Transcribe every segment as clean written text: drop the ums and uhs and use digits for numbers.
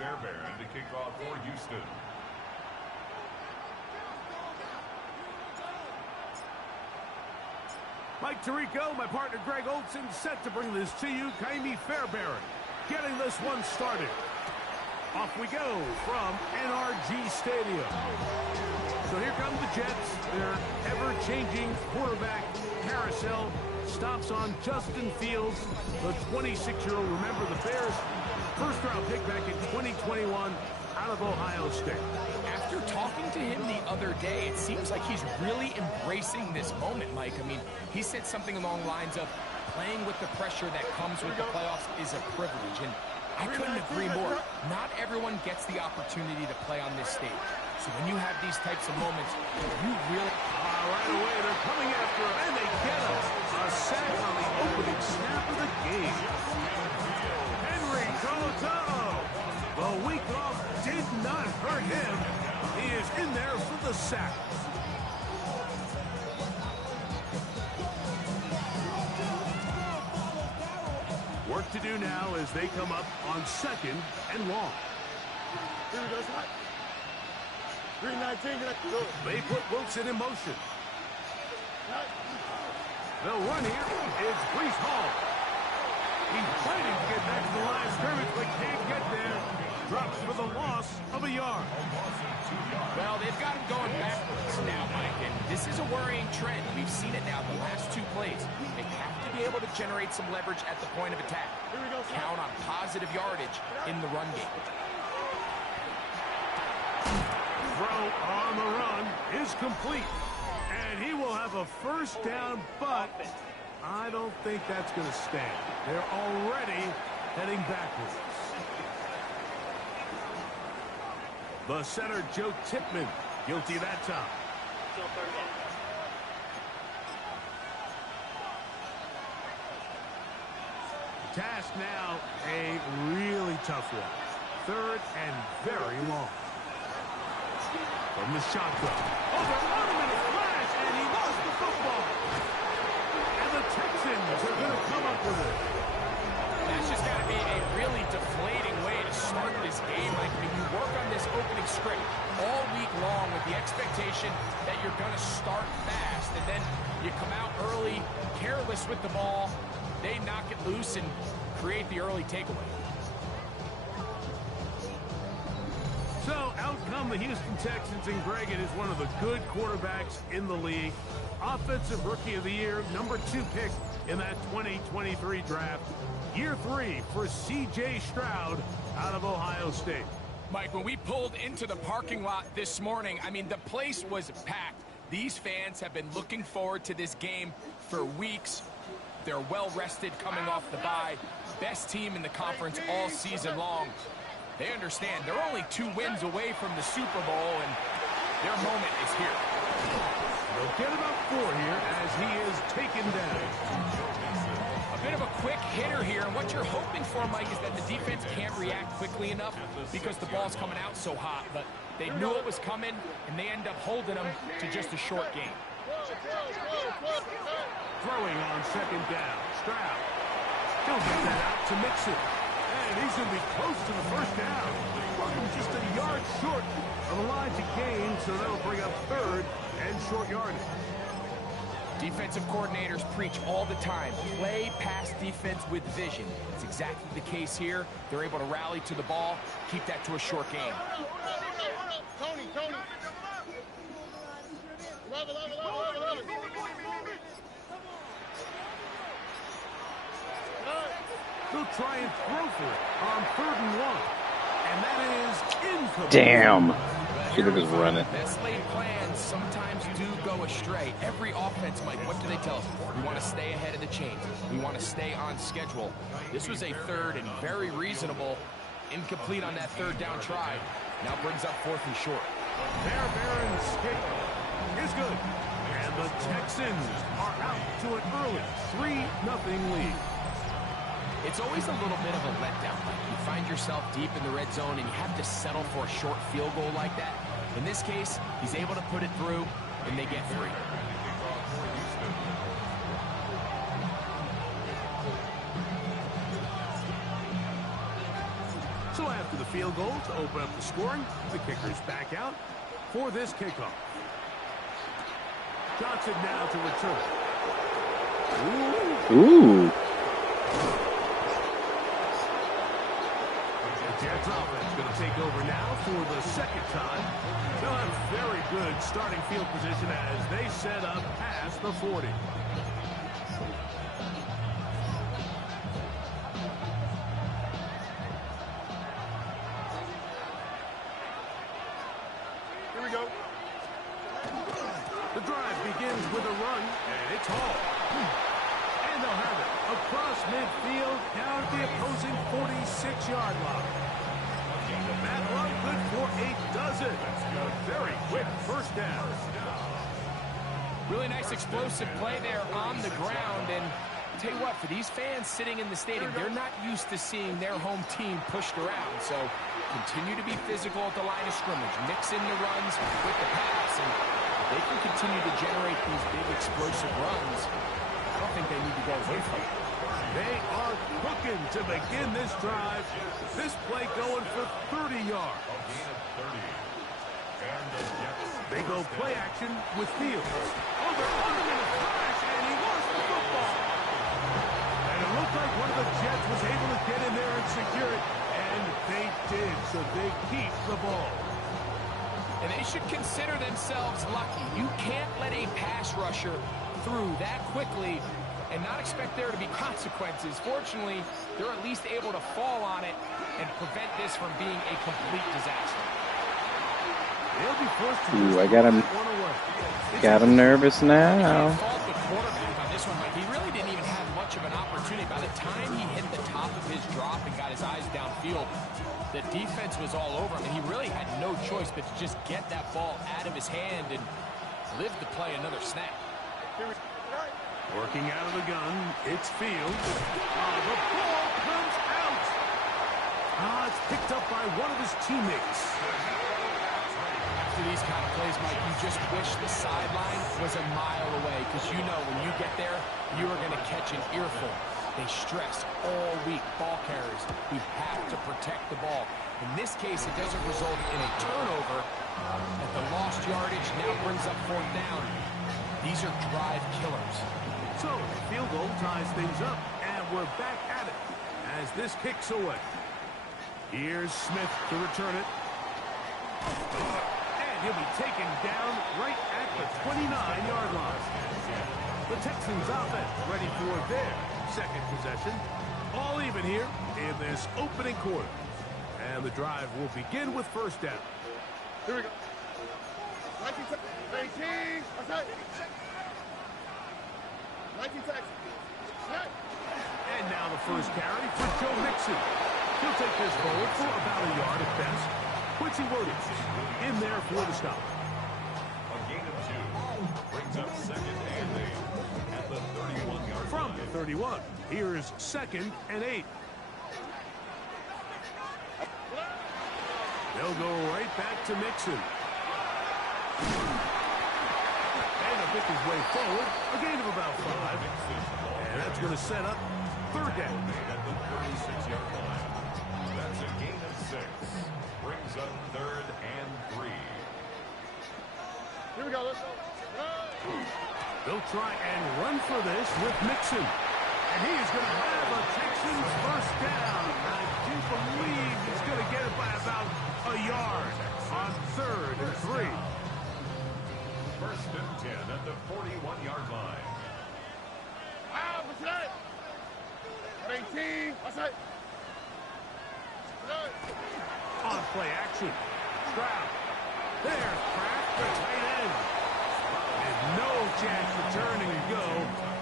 Fairbairn to kick off for Houston. Mike Tirico, my partner Greg Olson, set to bring this to you. Kaimi Fairbairn getting this one started. Off we go from NRG Stadium. So here come the Jets. Their ever-changing quarterback carousel stops on Justin Fields, the 26-year-old. Remember, the Bears' first-round pick back in 2021 out of Ohio State. After talking to him the other day, it seems like he's really embracing this moment, Mike. I mean, he said something along the lines of playing with the pressure that comes with the playoffs is a privilege, and I couldn't agree more. Not everyone gets the opportunity to play on this stage. So when you have these types of moments, you really... right away, they're coming after him, and they get him. A sack on the opening snap of the game. Henry Colotao. The week off did not hurt him. He is in there for the sack. Work to do now as they come up on 2nd and long. Here we go, 319. They put Wilson in motion. They'll run here. It's Breece Hall. He's fighting to get back to the line of scrimmage, but can't get there. Drops for the loss of a yard. Well, they've got him going backwards now, Mike, and this is a worrying trend. We've seen it now the last 2 plays. They have to be able to generate some leverage at the point of attack. Count on positive yardage in the run game. Throw on the run is complete. And he will have a first down, but I don't think that's going to stand. They're already heading backwards. The center, Joe Tippmann, guilty that time. The task now, a really tough one. 3rd and very long. From the shotgun. Oh, they're on him in a flash, and he lost the football. And the Texans are going to come up with it. That's just got to be a really deflating way to start this game. Like, when you work on this opening script all week long with the expectation that you're going to start fast, and then you come out early, careless with the ball, they knock it loose and create the early takeaway. So out come the Houston Texans, and Greg, it is one of the good quarterbacks in the league. Offensive Rookie of the Year, number 2 pick in that 2023 draft. Year 3 for C.J. Stroud out of Ohio State. Mike, when we pulled into the parking lot this morning, I mean, the place was packed. These fans have been looking forward to this game for weeks. They're well-rested coming off the bye. Best team in the conference all season long. They understand they're only 2 wins away from the Super Bowl, and their moment is here. They'll get about 4 here as he is taken down. A bit of a quick hitter here, and what you're hoping for, Mike, is that the defense can't react quickly enough because the ball's coming out so hot. But they knew it was coming, and they end up holding them to just a short game. Throwing on 2nd down. Stroud. He'll get that out to Mixon. And he's going to be close to the first down. Just a yard short of the line to gain, so that'll bring up 3rd and short yardage. Defensive coordinators preach all the time, play pass defense with vision. It's exactly the case here. They're able to rally to the ball, keep that to a short game. Tony. Love it. They'll try and throw for it on 3rd and 1. And that is incomplete. Damn. Should have just run it. Best laid plans sometimes do go astray. Every offense, Mike, what do they tell us? We want to stay ahead of the chains. We want to stay on schedule. This was a 3rd and very reasonable. Incomplete on that 3rd down try. Now brings up 4th and short. Fairbairn's kick is good. And the Texans are out to an early 3-0 lead. It's always a little bit of a letdown. You find yourself deep in the red zone and you have to settle for a short field goal like that. In this case, he's able to put it through, and they get 3. So after the field goal to open up the scoring. The kicker's back out for this kickoff. Johnson now to return. Ooh. The Jets offense going to take over now for the second time. They'll have very good starting field position as they set up past the 40. Here we go. The drive begins with a run, and it's hauled. And they'll have it across midfield down at the opposing 46-yard line. That run good for a dozen. A very quick first down. Really nice explosive play there on the ground. And I'll tell you what, for these fans sitting in the stadium, they're not used to seeing their home team pushed around. So continue to be physical at the line of scrimmage. Mix in the runs with the pass. And if they can continue to generate these big explosive runs, I don't think they need to go away from it. They are cooking to begin this drive. This play going for 30 yards. They go play action with Fields. Oh, they're under in a crash, and he lost the football. And it looked like one of the Jets was able to get in there and secure it, and they did, so they keep the ball. And they should consider themselves lucky. You can't let a pass rusher through that quickly and not expect there to be consequences. Fortunately, they're at least able to fall on it and prevent this from being a complete disaster. They'll be forced to Ooh, I got him nervous now. Fault the quarterback on this one, Mike. He really didn't even have much of an opportunity. By the time he hit the top of his drop and got his eyes downfield, the defense was all over him, and he really had no choice but to just get that ball out of his hand and live to play another snap. Working out of the gun, it's Fields. The ball comes out. It's picked up by one of his teammates. After these kind of plays, Mike, you just wish the sideline was a mile away, because you know when you get there, you are going to catch an earful. They stress all week, ball carriers. We have to protect the ball. In this case, it doesn't result in a turnover, and the lost yardage now brings up fourth down. These are drive killers. So, the field goal ties things up, and we're back at it as this kicks away. Here's Smith to return it. And he'll be taken down right at the 29-yard line. The Texans offense ready for their second possession. All even here in this opening quarter. And the drive will begin with first down. Here we go. 19, okay. 19 tackles. And now the first carry for Joe Mixon. He'll take this forward for about a yard at best. Quincy Williams in there for the stop. A gain of 2 brings up second and 8 at the 31-yard From line. the 31, here's second and 8. They'll go right back to Mixon. And he'll pick his way forward, a gain of about 5. And that's going to set up third down. At the 36-yard line. That's a gain of 6. Brings up third and 3. Here we go. Let's go. They'll try and run for this with Mixon. And he is going to have a Texans first down. I do believe he's going to get it by about a yard on third and 3. First and 10 at the 41-yard line. What's that? 18. What's that? On play action. Stroud. There's Kraft, the tight end. And no chance to turn and go.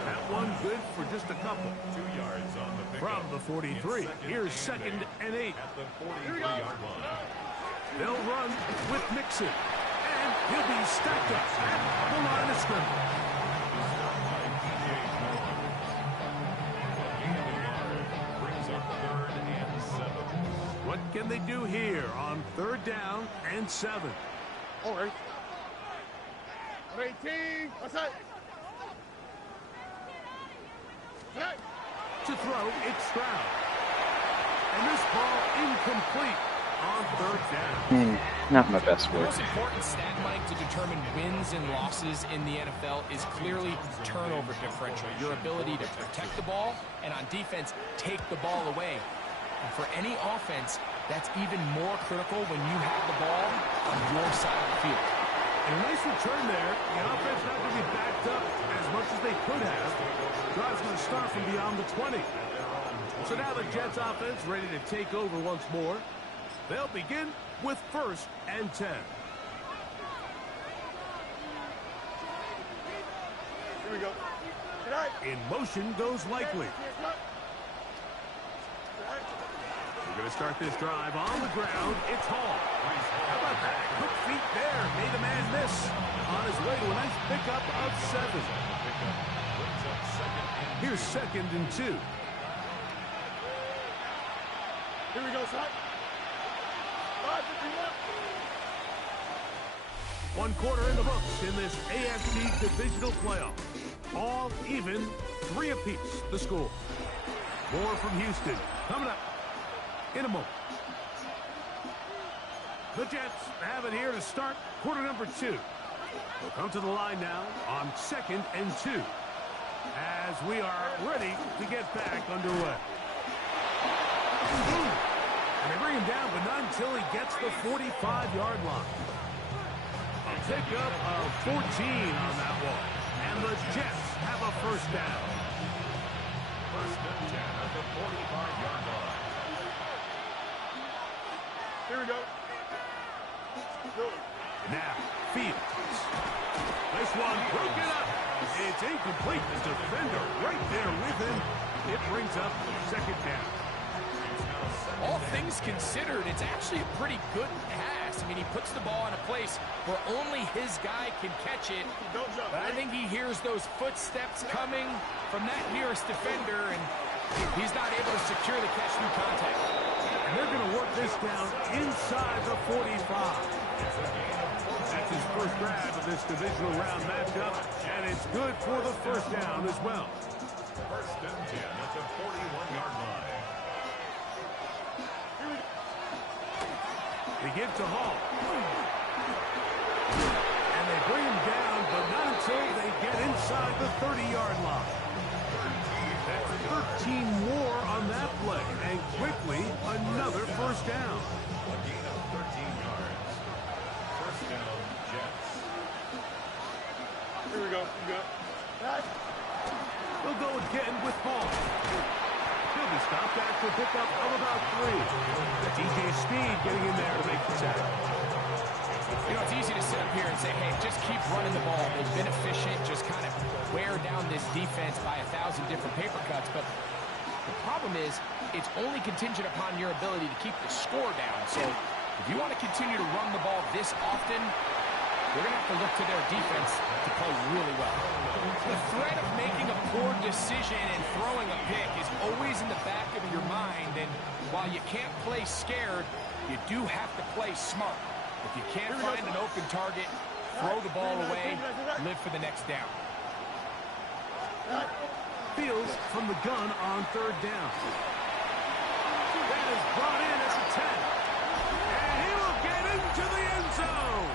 That one good for just a couple. 2 yards on the pickup. From the 43, here's second and 8. At the 43-yard line. They'll run with Mixon. And he'll be stacked up at the line of scrimmage. Brings up third and 7. What can they do here on third down and 7? All right. 18. What's that? To throw, it's Stroud. And this ball incomplete. on third down. Not my best The work. most important stat, Mike, to determine wins and losses in the NFL is clearly turnover differential, your ability to protect the ball, and on defense, take the ball away. And for any offense, that's even more critical when you have the ball on your side of the field. And a nice return there. The offense not going to be backed up as much as they could have. Drive's going to start from beyond the 20. So now the Jets offense ready to take over once more. They'll begin with 1st and 10. Here we go. Tonight. In motion goes Likely. We're going to start this drive on the ground. It's Hall. How about that? Quick feet there. Made a man miss. On his way to a nice pickup of 7. Here's 2nd and 2. Here we go, son. 1 quarter in the books in this AFC Divisional playoff. All even, 3 apiece, the score. More from Houston coming up in a moment. The Jets have it here to start quarter number 2. We'll come to the line now on 2nd and 2 as we are ready to get back underway. And they bring him down, but not until he gets the 45-yard line. A pickup of 14 on that one. And the Jets have a 1st down. 1st and 10 at the 45-yard line. Here we go. Now, Fields. This one broken up. It's incomplete. The defender right there with him. It brings up 2nd down. All things considered, it's actually a pretty good pass. I mean, he puts the ball in a place where only his guy can catch it. But I think he hears those footsteps coming from that nearest defender, and he's not able to secure the catch through contact. And they're going to work this down inside the 45. That's his 1st grab of this divisional round matchup, and it's good for the 1st down as well. 1st and 10 at the 41-yard line. They give to Hall. And they bring him down, but not until they get inside the 30-yard line. That's 13 more on that play, and quickly another 1st down. A gain of 13 yards. 1st down, Jets. Here we go. They'll go again with Hall. He'll be stopped after a pickup of about 3. That's EJ Speed getting in there to make the tackle. You know, it's easy to sit up here and say, hey, just keep running the ball. They've been efficient, just kind of wear down this defense by 1,000 different paper cuts. But the problem is, it's only contingent upon your ability to keep the score down. So if you want to continue to run the ball this often, they're going to have to look to their defense to play really well. The threat of making a poor decision and throwing a pick is always in the back of your mind. And while you can't play scared, you do have to play smart. If you can't find an open target, throw the ball away, live for the next down. Fields from the gun on 3rd down. That is brought in at the 10. And he will get into the end zone.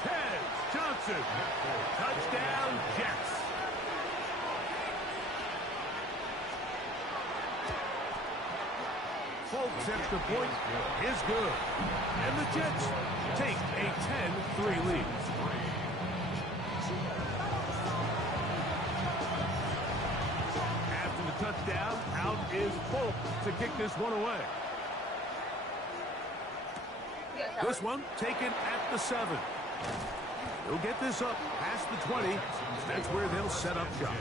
Ted Johnson. Touchdown, Jets. Folks, extra point is good. And the Jets take a 10-3 lead. After the touchdown, out is Polk to kick this one away. This one taken at the 7. They'll get this up past the 20. That's where they'll set up shop.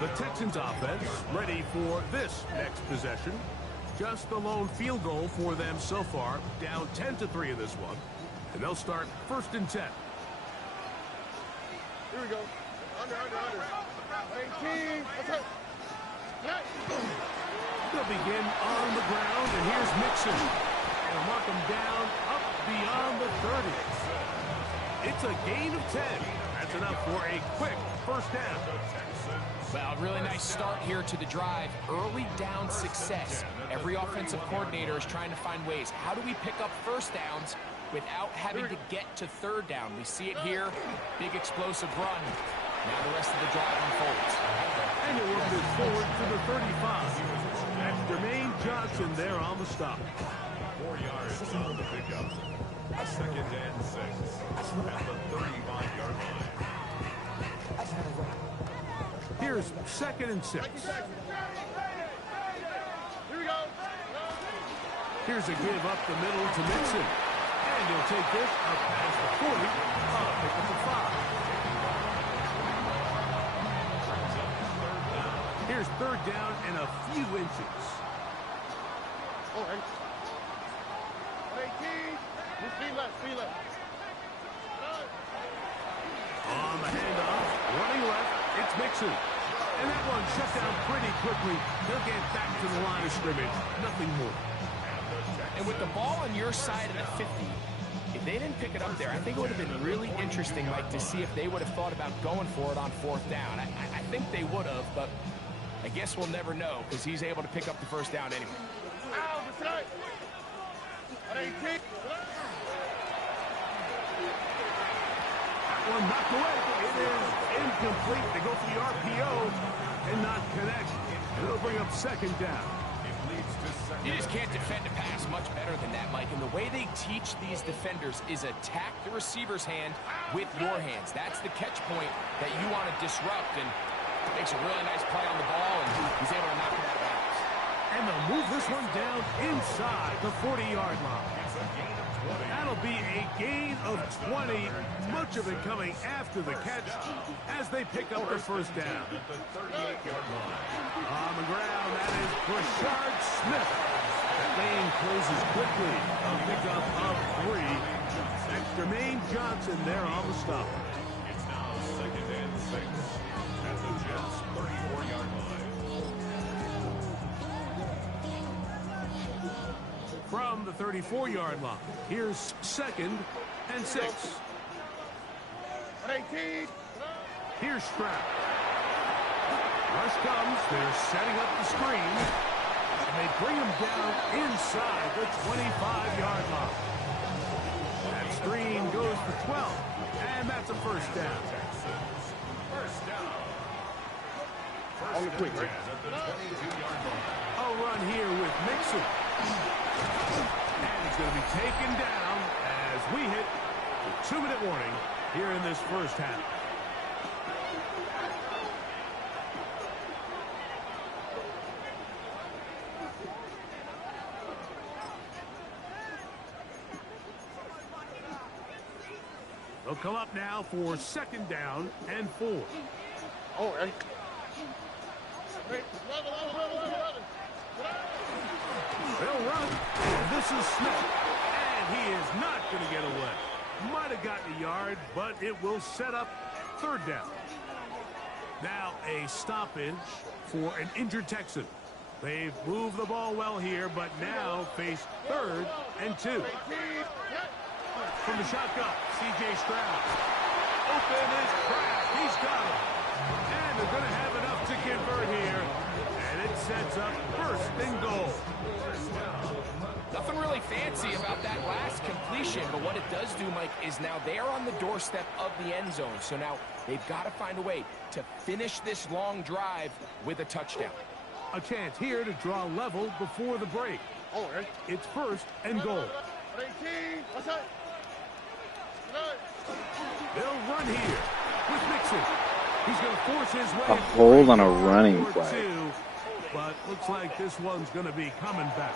The Texans offense ready for this next possession. Just the lone field goal for them so far. Down 10-3 in this one. And they'll start 1st and 10. Here we go. Under. 18. They'll begin on the ground, and here's Mixon. And mark them down up beyond the 30. It's a gain of 10, and That's enough for a quick first down. Well, really nice start here to the drive. Early down success. Every offensive coordinator is trying to find ways. How do we pick up first downs without having to get to third down? We see it here. Big explosive run. Now the rest of the drive unfolds. And it will move forward to the 35. That's Jermaine Johnson there on the stop. 4 yards on the pickup. A 2nd and 6 at the 35-yard line. Here's 2nd and 6. Here we go. Here's a give up the middle to Mixon. And he'll take this up past the 40. Pick up the 5. Here's 3rd down and a few inches. All right. 18. Speed left. On the handoff, running left, it's Mixon. And that one shut down pretty quickly. He'll get back to the line of scrimmage. Nothing more. And with the ball on your side of the 50, if they didn't pick it up there, I think it would have been really interesting, Mike, to see if they would have thought about going for it on 4th down. I think they would have, but I guess we'll never know because he's able to pick up the first down anyway. At 18. One knocked away. It is incomplete. They go for the RPO and not connect. And it'll bring up 2nd down. You just can't defend a pass much better than that, Mike. And the way they teach these defenders is attack the receiver's hand with your hands. That's the catch point that you want to disrupt. And makes a really nice play on the ball, and he's able to knock it out of bounds. And they'll move this one down inside the 40-yard line. That'll be a gain of 20, much of it coming after the catch as they pick up the first down. On the ground, that is Brashard Smith. That lane closes quickly. A pickup of 3. That's Jermaine Johnson there on the stop. It's now 2nd and 6 at the Jets' 34-yard line. From the 34-yard line, here's 2nd and 6. 18. Here's Stroud. Rush comes. They're setting up the screen. And they bring him down inside the 25-yard line. That screen goes for 12. And that's a first down. On the quick, right? A run here with Mixon. And he's going to be taken down as we hit the 2-minute warning here in this first half. They'll come up now for 2nd down and 4. All right. They'll run. This is Smith. And he is not going to get away. Might have gotten a yard, but it will set up 3rd down. Now a stoppage for an injured Texan. They've moved the ball well here, but now face 3rd and 2. From the shotgun, C.J. Stroud. Open is Kraft. He's got him. And they're going to have enough to convert here. And it sets up 1st and goal. Nothing really fancy about that last completion, but what it does do, Mike, is now they're on the doorstep of the end zone. So now they've got to find a way to finish this long drive with a touchdown. A chance here to draw level before the break. All right. It's 1st and goal. 18. What's that? They'll run here with Mixon. He's going to force his way. A hold on a running play. 2, but looks like this one's going to be coming back.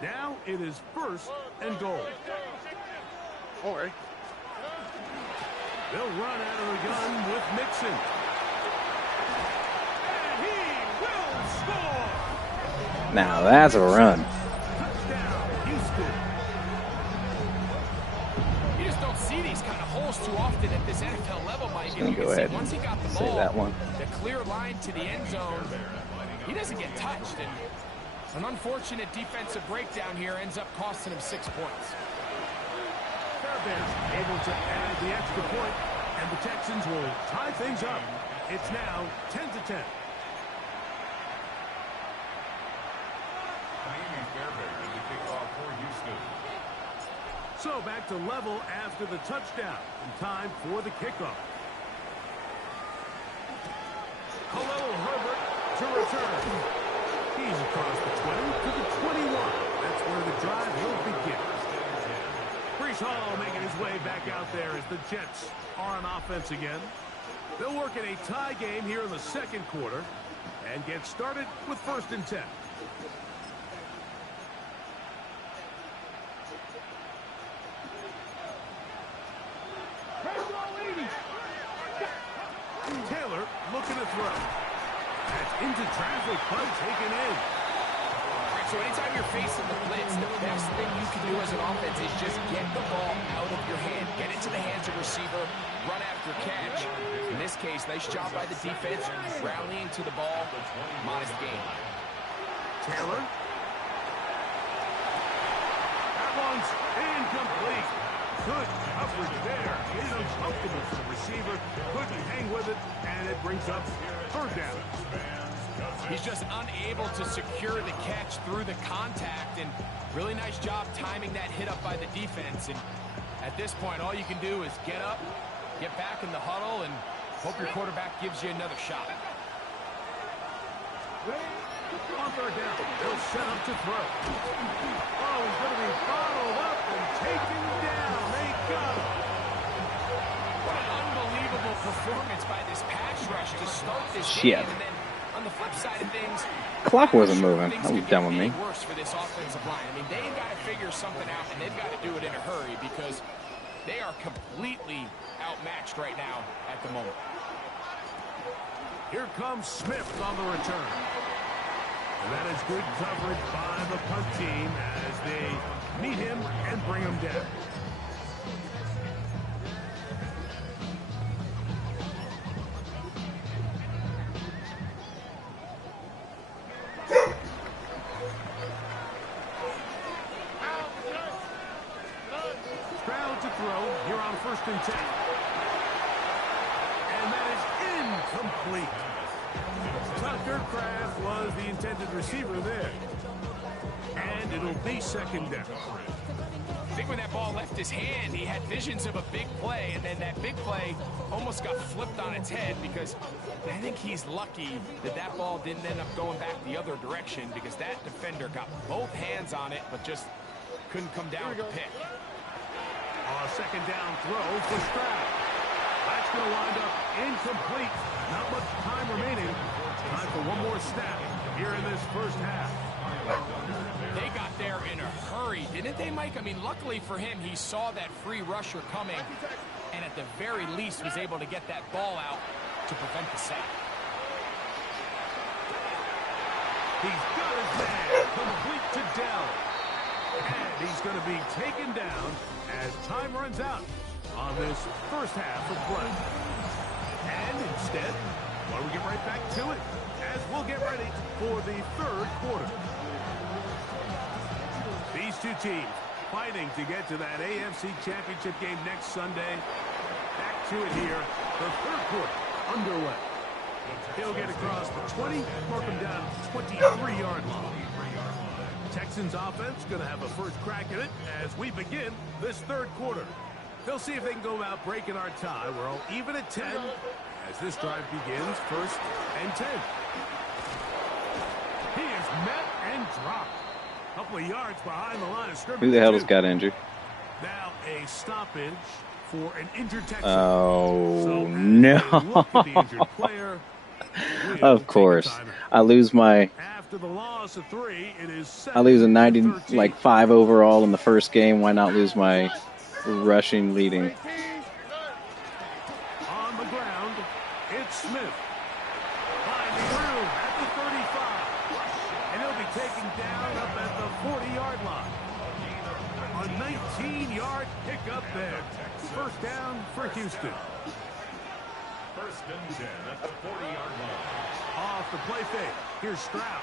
Now it is 1st and goal. All right. They'll run out of the gun with Mixon. And he will score. Now that's a run. Touchdown, Houston. You just don't see these kind of holes too often at this NFL level, Mike. Gonna And you go can see ahead once he got the say ball, that one. the clear line to the end zone, he doesn't get touched. And An unfortunate defensive breakdown here ends up costing him 6 points. Fairbairn's able to add the extra point, and the Texans will tie things up. It's now 10-10. Fairbairn to kick off for Houston. So back to level after the touchdown. And time for the kickoff. Khalil Herbert to return. He's across the 20 to the 21. That's where the drive will begin. Breece Hall making his way back out there as the Jets are on offense again. They'll work in a tie game here in the second quarter and get started with 1st and 10. Taylor looking to throw. That's into traffic, but taken in. All right, so anytime you're facing the blitz, the best thing you can do as an offense is just get the ball out of your hand. Get it to the hands of receiver, run after catch. In this case, nice job by the defense, rallying to the ball. Modest gain. Taylor. That one's incomplete. Good coverage there. It's uncomfortable for the receiver. Couldn't hang with it, and it brings up 3rd down. He's just unable to secure the catch through the contact, and really nice job timing that hit up by the defense. And at this point, all you can do is get up, get back in the huddle, and hope your quarterback gives you another shot. On 3rd down, they'll set up to throw. Oh, he's going to be followed up and taken down. They got him. What an unbelievable performance by this pass rush to start this Shit. game. And then on the flip side of things, Clock wasn't sure moving. things That was could dumb get with me. any worse for this offensive line. I mean, they've got to figure something out, and they've got to do it in a hurry because they are completely outmatched right now at the moment. Here comes Smith on the return. And that is good coverage by the punt team as they meet him and bring him down. Stroud to throw here on 1st and 10. And that is incomplete. Tucker Kraft was the intended receiver there. And it'll be 2nd down. I think when that ball left his hand, he had visions of a big play, and then that big play almost got flipped on its head because I think he's lucky that that ball didn't end up going back the other direction because that defender got both hands on it but just couldn't come down with the pick. 2nd down throw for Stroud. That's going to wind up incomplete. Not much time remaining. Time for one more snap here in this 1st half. They got there in a hurry, didn't they, Mike? I mean, luckily for him, he saw that free rusher coming and at the very least was able to get that ball out to prevent the sack. He's got his man complete to Dell. And he's going to be taken down as time runs out on this 1st half of play. And instead, well, we get right back to it as we'll get ready for the 3rd quarter. These two teams fighting to get to that AFC Championship game next Sunday. Back to it here, the 3rd quarter underway. He'll get across the 20, mark him down 23-yard line. Texans offense going to have a first crack at it as we begin this 3rd quarter. They'll see if they can go about breaking our tie. We're all even at 10 as this drive begins. 1st and 10. He is met and dropped. A couple of yards behind the line of scrimmage. Who the hell just got injured? Now a stoppage for an injured Texan. Oh, so no. Look at the injured player. Of course. I lose my... After the loss of 3, it is I lose a 95 overall in the first game. Why not lose my rushing leading? On the ground, it's Smith. Finding room at the 35. And he'll be taken down up at the 40-yard line. A 19-yard pickup there. 1st down for Houston. 1st and 10 at the 40-yard line. Off the play fake. Here's Stroud.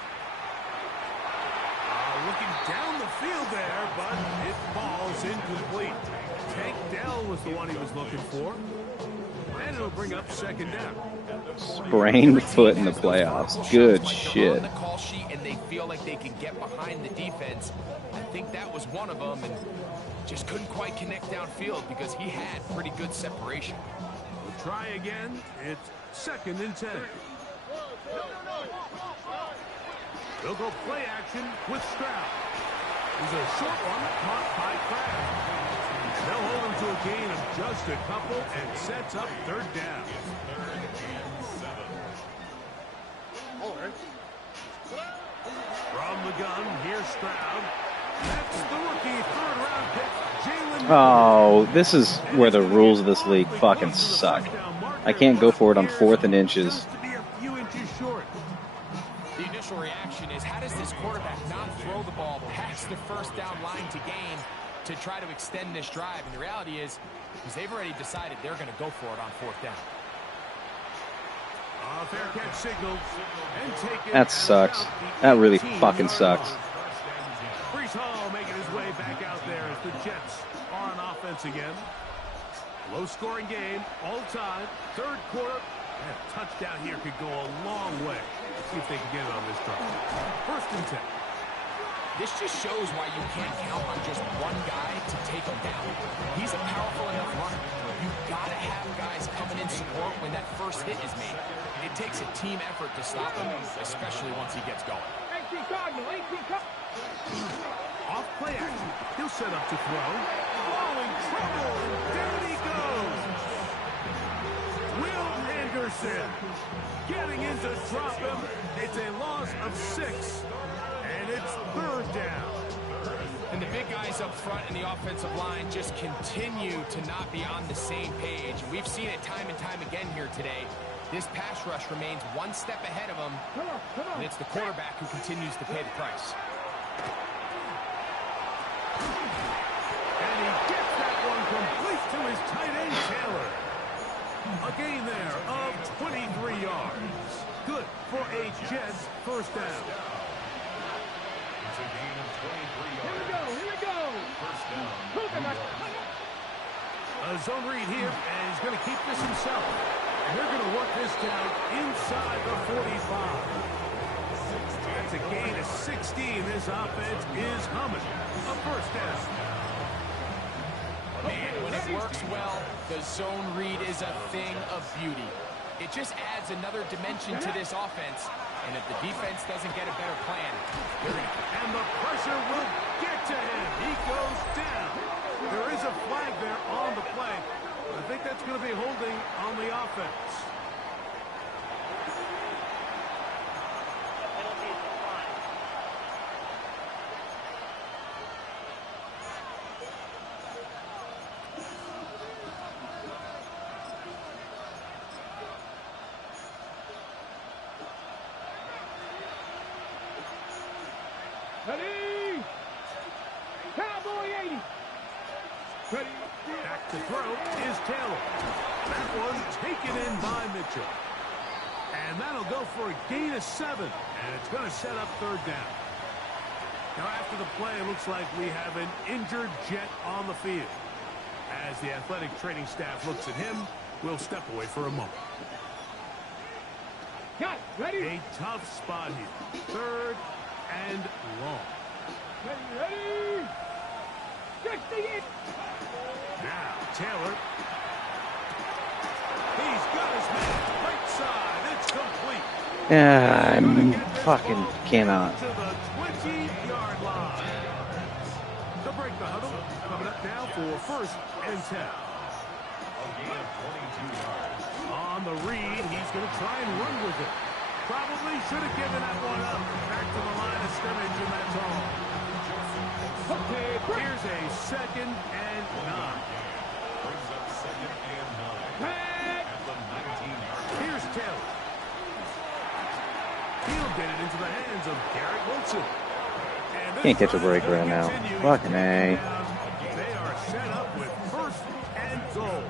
field there, but it falls incomplete. Tank Dell was the one he was looking for. And it'll bring up second down. Sprained foot in the playoffs. Good shit. On the call sheet and they feel like they can get behind the defense. I think that was one of them, and just couldn't quite connect downfield because he had pretty good separation. We'll try again. It's 2nd and 10. They'll go play action with Stroud. He's a short one, caught by Kraft. They'll hold him to a gain of just a couple and sets up 3rd down. From the gun, here's Stroud. That's the rookie 3rd-round pick, Jalen. Oh, this is where the rules of this league fucking suck. I can't go for it on 4th and inches. The initial reaction is, how does this quarterback not throw the ball past the 1st down line to gain to try to extend this drive? And the reality is they've already decided they're going to go for it on 4th down. Fair catch signal and take it. That sucks. That really fucking sucks. Breece Hall making his way back out there as the Jets are on offense again. Low-scoring game, all time. 3rd quarter. That touchdown here could go a long way. Let's see if they can get it on this drive. 1st and 10. This just shows why you can't count on just one guy to take him down. He's a powerful enough runner. You've got to have guys coming in support when that first hit is made. It takes a team effort to stop him, especially once he gets going. Off play action. He'll set up to throw. Oh, in trouble. And down he goes. Will Anderson getting in to drop him. It's a loss of 6. And it's 3rd down. And the big guys up front in the offensive line just continue to not be on the same page. We've seen it time and time again here today. This pass rush remains one step ahead of them, and it's the quarterback who continues to pay the price. And he gets that one complete to his tight end, Taylor. A gain there of 23 yards. Good for a Jets 1st down. It's a gain of 23 yards. Here we go. 1st down. A zone read here, and he's going to keep this himself. And they're going to work this down inside the 45. That's a gain of 16. This offense is humming. A 1st down. Man, when it works well, the zone read is a thing of beauty. It just adds another dimension to this offense. And if the defense doesn't get a better plan, and the pressure will get to him. He goes down. There is a flag there on the play. I think that's going to be holding on the offense. Ready? Cowboy 80. Ready? Back to throw is Taylor. That one taken in by Mitchell. And that'll go for a gain of 7. And it's going to set up 3rd down. Now after the play, it looks like we have an injured Jet on the field. As the athletic training staff looks at him, we'll step away for a moment. Got it. Ready? A tough spot here. 3rd and long. Ready? 68. Now, Taylor. He's got his man right side. It's complete. I fucking cannot. To the 20-yard line. To break the huddle. Coming up now for 1st and 10. On the read, he's going to try and run with it. Probably should have given that one up. Back to the line of scrimmage, and that's all. Okay, here's a 2nd and 9. Brings up 2nd and 9. Pat. At the 19-yard line. Here's Taylor. He'll get it into the hands of Garrett Wilson. And this Can't catch a drive break right now. continues. Fucking A. They are set up with 1st and goal.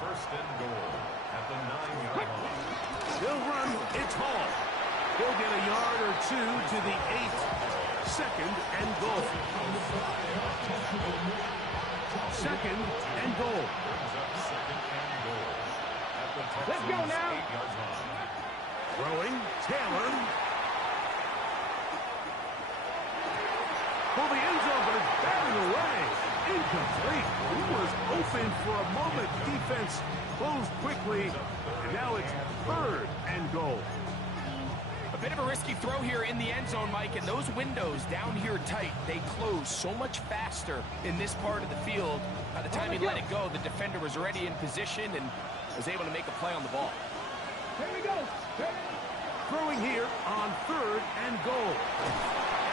1st and goal at the 9-yard line. They'll run. It's Hall. He'll get a yard or two to the 8. Second and goal. Second and goal. Let's go now. Throwing, Taylor. For the end zone, but it's batted away. Incomplete. He was open for a moment. Defense closed quickly, and now it's third and goal. A bit of a risky throw here in the end zone, Mike, and those windows down here tight, they close so much faster in this part of the field. By the time he let it go, the defender was already in position and was able to make a play on the ball. Here we go. Throwing here on third and goal.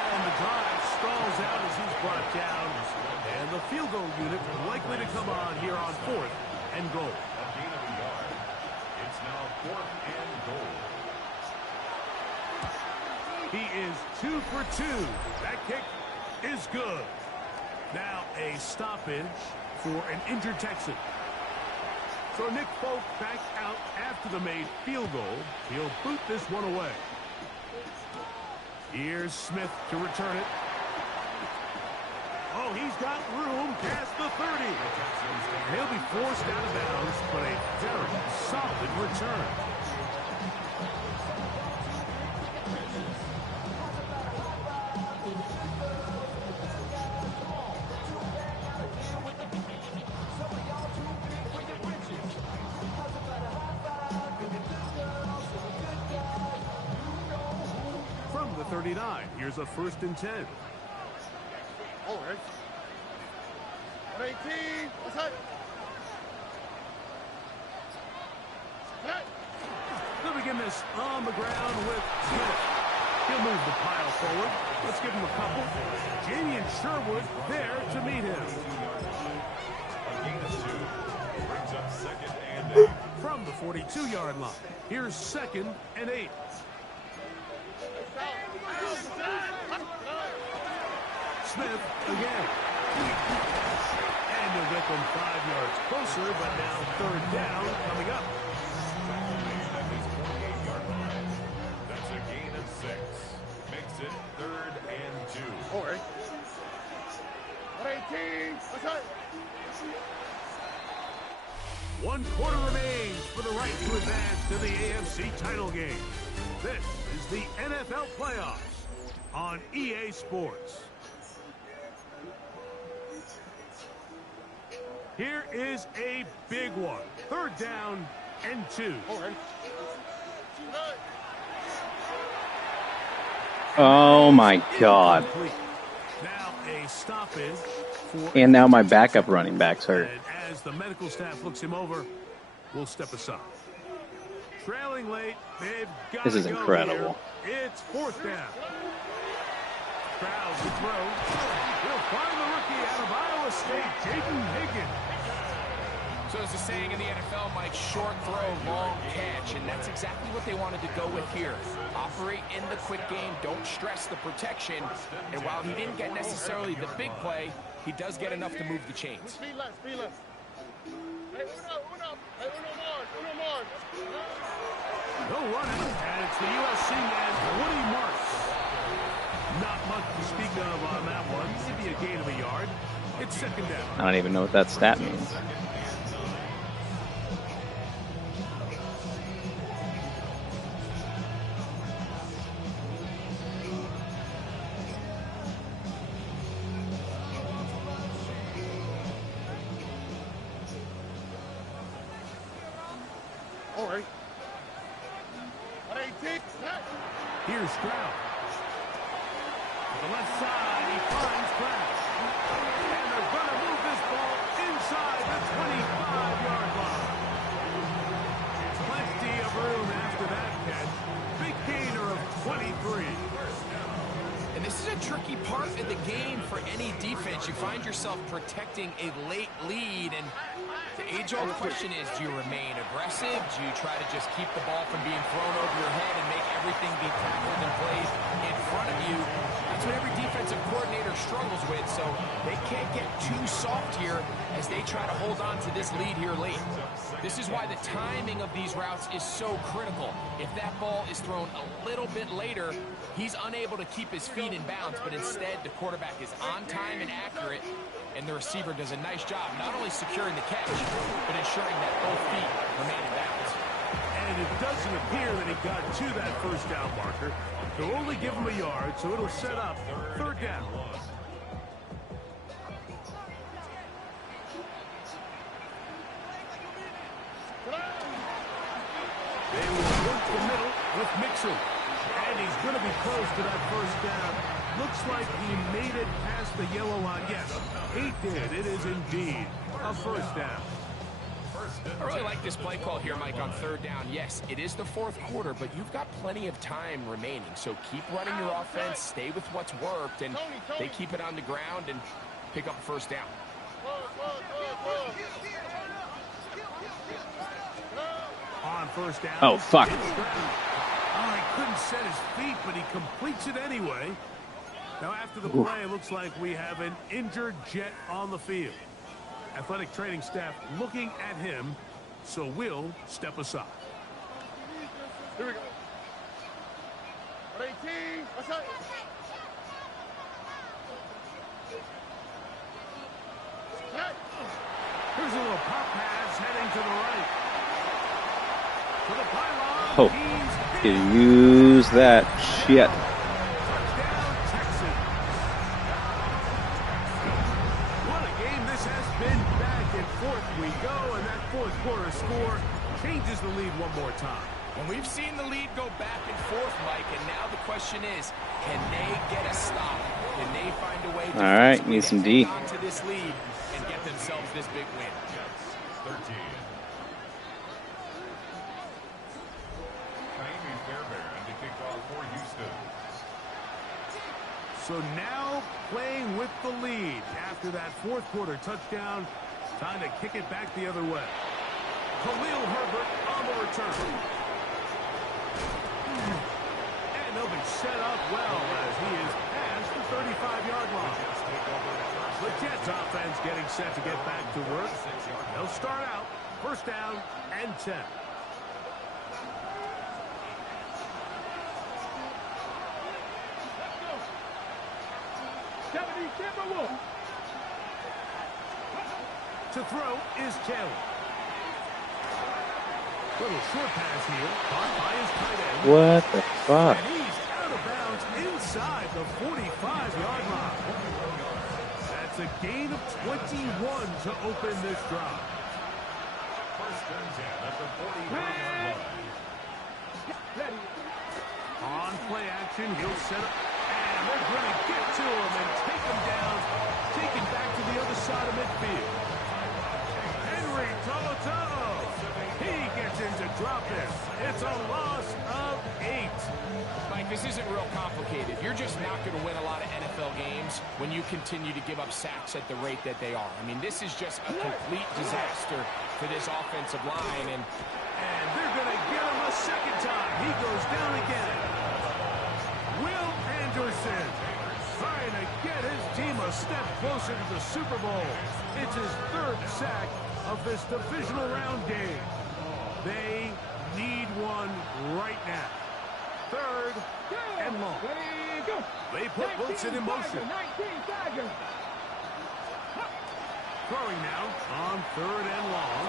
And the drive stalls out as he's brought down. And the field goal unit likely to come on here on fourth and goal. A gain of a yard. It's now 4th and goal. He is 2 for 2. That kick is good. Now a stoppage for an injured Texan. So Nick Folk back out after the made field goal. He'll boot this one away. Here's Smith to return it. Oh, he's got room past the 30. He'll be forced out of bounds, but a very solid return. From the 39, here's a 1st and 10. All right. 118. Let's hit. They'll begin this on the ground with Smith. He'll move the pile forward. Let's give him a couple. Jamie and Sherwood there to meet him. A gain of 2. Brings up 2nd and 8. From the 42-yard line, here's 2nd and 8. Smith again. And he'll get them 5 yards closer, but now 3rd down coming up. At his 28-yard line. That's a gain of 6. Makes it 3rd and 2. All right. 118. Let's hit. 1 quarter remains for the right to advance to the AFC title game. This is the NFL playoffs on EA Sports. Here is a big one. 3rd down and 2. All right. Oh my God. Now a stoppage for And now my backup running back's hurt. And as the medical staff looks him over, we'll step aside. Trailing late, they've got This is to go incredible. here. It's 4th down. Crowds to throw. He'll find the rookie out of Iowa State, Jaden Higgins. So there's a saying in the NFL, Mike, short throw, long catch, and that's exactly what they wanted to go with here. Operate in the quick game, don't stress the protection, and while he didn't get necessarily the big play, he does get enough to move the chains. Speed left, speed left. Hey, uno more. No running, and it's the USC man, Woody Marks. Not much to speak of on that one. Maybe a gain of a yard. It's 2nd down. I don't even know what that stat means. All right. 118. Here's Stroud. To the left side, he finds Pratt. And they're going to move this ball inside the 25-yard line. Plenty of room after that catch. Big gainer of 23. And this is a tricky part of the game for any defense. You find yourself protecting a late lead, and the age-old question is, do you remain aggressive? Do you try to just keep the ball from being thrown over your head and make everything be tackled and played in front of you? That's what every defensive coordinator struggles with, so they can't get too soft here as they try to hold on to this lead here late. This is why the timing of these routes is so critical. If that ball is thrown a little bit later, he's unable to keep his feet in bounds, but instead the quarterback is on time and accurate, and the receiver does a nice job not only securing the catch, but ensuring that both feet remain in bounds. And it doesn't appear that he got to that first down marker. They'll only give him a yard, so it'll set up third down. They will work the middle with Mixon. And he's going to be close to that first down. Looks like he made it past the yellow line. Yes, he did. It is indeed a first down. I really like this play call here, Mike, on third down. Yes, it is the fourth quarter, but you've got plenty of time remaining. So keep running your offense, stay with what's worked, and they keep it on the ground and pick up a first down. On first down. Oh, fuck. Oh, he couldn't set his feet, but he completes it anyway. Now, after the play, it looks like we have an injured Jet on the field. Athletic training staff looking at him, so we'll step aside. Here we go. 18. What's up? Here's a little pop pass heading to the right. To the pylon. Oh, He's can use that shit. touchdown, Texans. What a game this has been. Back and forth we go, and that fourth quarter score changes the lead one more time. And we've seen the lead go back and forth, Mike, and now the question is, can they get a stop? Can they find a way to All right, need some D. hold on to this lead and get themselves this big win? 13. Kaimi Fairbairn to kick off for Houston. So now playing with the lead after that fourth quarter touchdown. Time to kick it back the other way. Khalil Herbert on the return. And they'll be set up well as he is past the 35-yard line. The Jets offense getting set to get back to work. They'll start out first down and 10. To throw is Taylor. Little short pass here, caught by his tight end. What the fuck? And he's out of bounds inside the 45-yard line. That's a gain of 21 to open this drive. First and 10 at the 45-yard line. On play action, he'll set up, and they're going to get to him and take him down, taken back to the other side of midfield. Henry Tolotolo. He gets into drop it. It's a loss of 8. Mike, this isn't real complicated. You're just not going to win a lot of NFL games when you continue to give up sacks at the rate that they are. I mean, this is just a complete disaster for this offensive line. And they're going to get him a second time. He goes down again. Will Anderson trying to get his team a step closer to the Super Bowl. It's his third sack of this divisional round game. They need one right now. Third and long. They put Wilson in motion. Throwing now on third and long.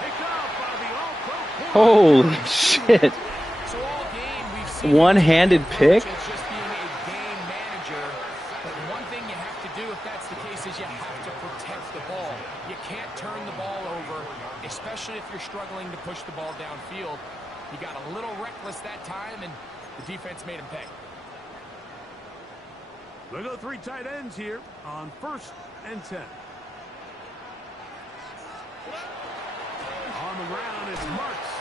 Picked up by the All-Pro. Holy shit. so all game we've seen One-handed pick? It's just being a game manager. But one thing you have to do if that's the case is you have to protect the ball. You can't turn the ball over, especially if you're struggling to push the ball downfield. He got a little reckless that time, and the defense made him pay. They go 3 tight ends here on first and 10. On the ground, it's Marks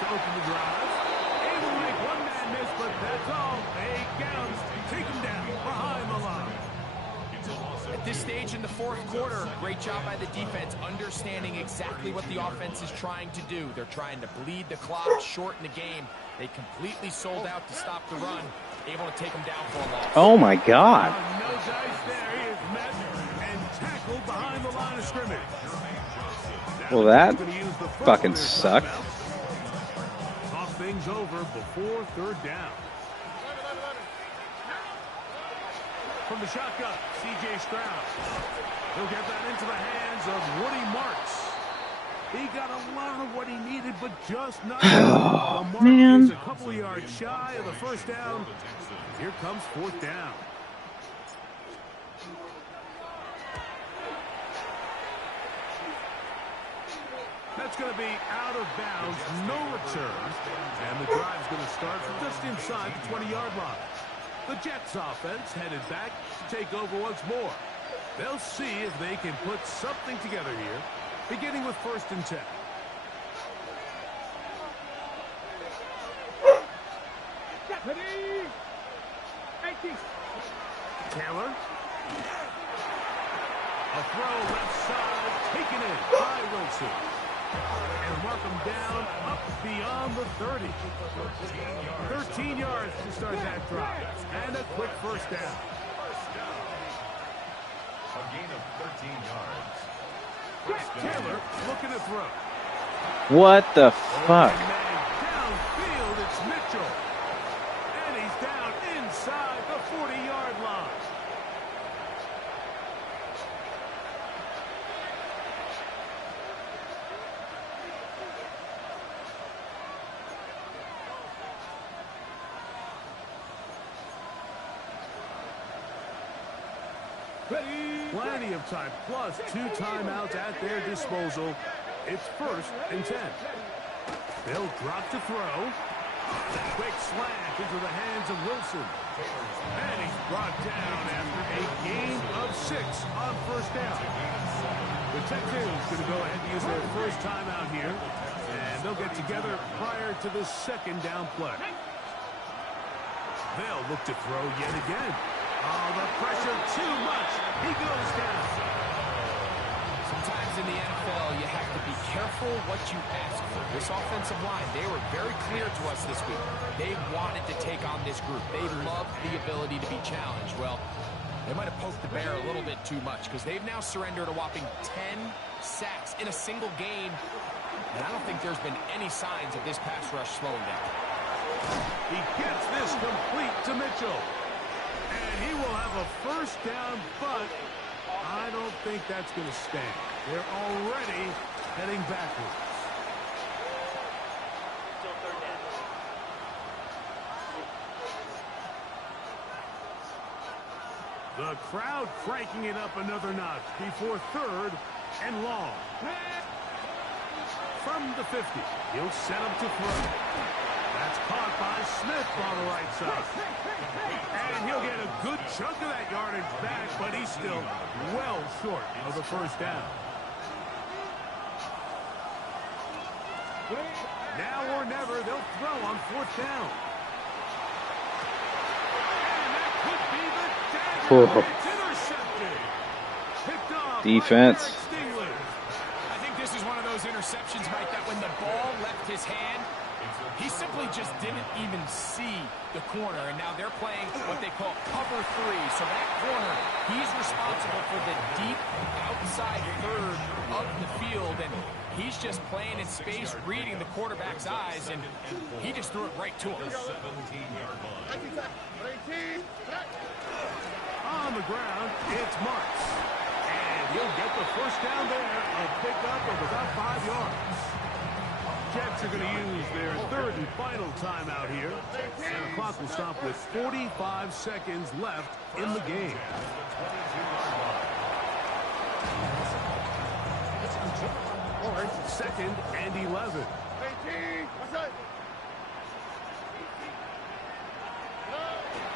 to open the drive. Able to make one man miss, but that's all. They get him, take him down behind the line. At this stage in the fourth quarter, great job by the defense, understanding exactly what the offense is trying to do. They're trying to bleed the clock, shorten the game. They completely sold out to stop the run, able to take them down for a loss. Oh my God. No dice there. He is met and tackled behind the line of scrimmage. Well, that fucking sucked. Talk things over before third down. From the shotgun, C.J. Stroud. He'll get that into the hands of Woody Marks. He got a lot of what he needed, but just not enough. The mark is a couple of yards shy of the first down. Here comes fourth down. That's going to be out of bounds, no return. And the drive's going to start from just inside the 20-yard line. The Jets offense headed back to take over once more. They'll see if they can put something together here, beginning with 1st and 10. Taylor. A throw left side, taken in by Wilson. And mark him down up beyond the 30. 13 yards to start that drive. And a quick first down. A gain of 13 yards. Taylor looking to throw. What the fuck? Downfield, it's Mitchell. And he's down inside the 40-yard line. Plenty of time, plus 2 timeouts at their disposal. It's 1st and 10. They'll drop to throw. Quick slant into the hands of Wilson. And he's brought down after a gain of 6 on first down. The Texans going to go ahead and use their first timeout here. And they'll get together prior to the 2nd down play. They'll look to throw yet again. Oh, the pressure too much. He goes down. Sometimes in the NFL, you have to be careful what you ask for. This offensive line, they were very clear to us this week. They wanted to take on this group. They loved the ability to be challenged. Well, they might have poked the bear a little bit too much because they've now surrendered a whopping 10 sacks in a single game. And I don't think there's been any signs of this pass rush slowing down. He gets this complete to Mitchell. And he will have a first down, but I don't think that's going to stand. They're already heading backwards. The crowd cranking it up another notch before 3rd and long. From the 50, he'll set him to throw. That's caught by Smith on the right side. And he'll get a good chunk of that yardage back, but he's still well short of the first down. Now or never, they'll throw on 4th down. And that could be the dagger. It's intercepted. Picked off Defense. I think this is one of those interceptions, Mike, that when the ball left his hand, he simply just didn't even see the corner, and now they're playing what they call cover 3. So that corner, he's responsible for the deep outside 3rd of the field, and he's just playing in space, reading the quarterback's eyes, and he just threw it right to him. On the ground, it's Marks. And he'll get the first down there, a pickup of about 5 yards. Jets are going to use their 3rd and final timeout here. And the clock will stop with 45 seconds left in the game. Second and 11.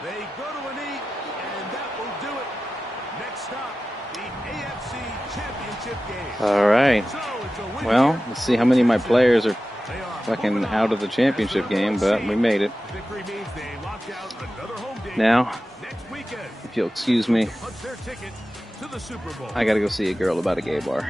They go to a knee, and that will do it. Next stop, the AFC Championship game. All right. So it's a win Well, here. let's see how many of my players are They are fucking moving out of the championship game, but we made it. Victory means they lock out another home game Now, next week. weekend. If you'll excuse me, Punch their ticket to the Super Bowl. I gotta go see a girl about a gay bar.